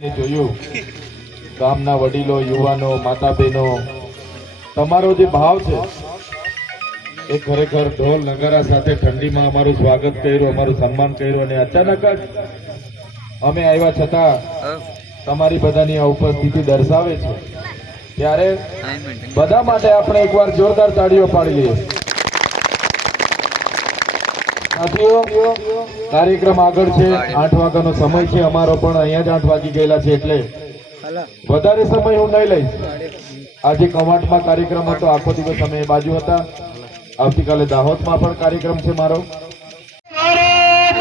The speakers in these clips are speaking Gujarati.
જોયું. ગામના વડીલો યુવાનો માતા બહેનો તમારો જે ભાવ છે એ ખરેખર ઢોલ નગારા સાથે ઠંડીમાં અમારું સ્વાગત કર્યું અમારું સન્માન કર્યું અને અચાનક જ અમે આવ્યા છતાં તમારી બધાની આ ઉપસ્થિતિ દર્શાવે છે. ત્યારે બધા માટે આપણે એકવાર જોરદાર તાળીઓ પાડી લઈએ. સાથીઓ કાર્યક્રમ આગળ છે. આઠ વાગ્યાનો સમય છે અમારો પણ. અહીંયા જ આઠ વાગી ગયેલા છે એટલે વધારે સમય હું નહીં લઈશ. આજે કવાંટમાં કાર્યક્રમ હતો. આખો દિવસ અમે એ બાજુ હતા. આવતીકાલે દાહોદમાં પણ કાર્યક્રમ છે મારો. ભારત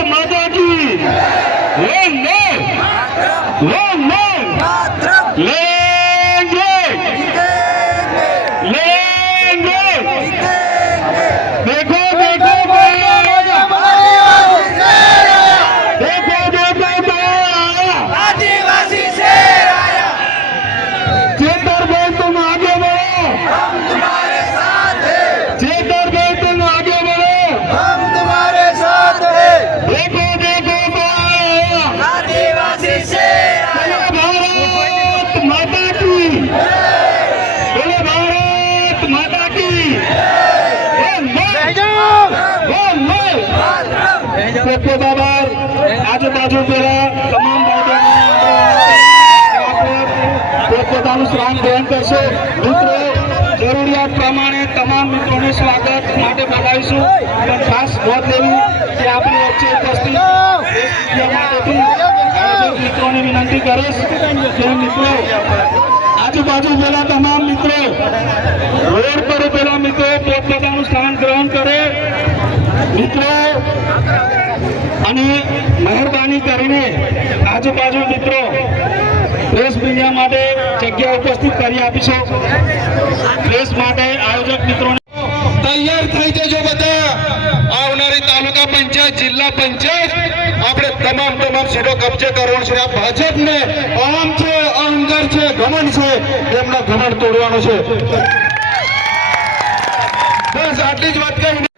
પોતપોતાના આજુબાજુ પેલા તમામ પોતપોતાનું સ્નાન ગ્રહણ કરશો મિત્રો જરૂરિયાત પ્રમાણે તમામ મિત્રોને સ્વાગત માટે બોલાવીશું પણ ખાસ નોંધ લેવી કે આપણી વચ્ચે ઉપસ્થિત મિત્રોને વિનંતી કરીશ કે મિત્રો આજુબાજુ પેલા તમામ મિત્રો રોડ પર પેલા મિત્રો પોતપોતાનું સ્થાન ગ્રહણ કરે મિત્રો અને મહેરબાની કરીને આજુબાજુ મિત્રો પ્રેસ મીડિયા માટે જગ્યા ઉપસ્થિત કરી આપીશો. પ્રેસ માટે આયોજક મિત્રોને તૈયાર થઈ જજો બધા. આવનારી તાલુકા પંચાયત, જિલ્લા પંચાયત, આપણે તમામ તમામ સીટો કબજે કરવાનું છે. આ ભાજપને આમ છે અહંકાર છે, ઘમંડ છે, એમના ઘમંડ તોડવાનો છે. બસ આટલી જ વાત કહી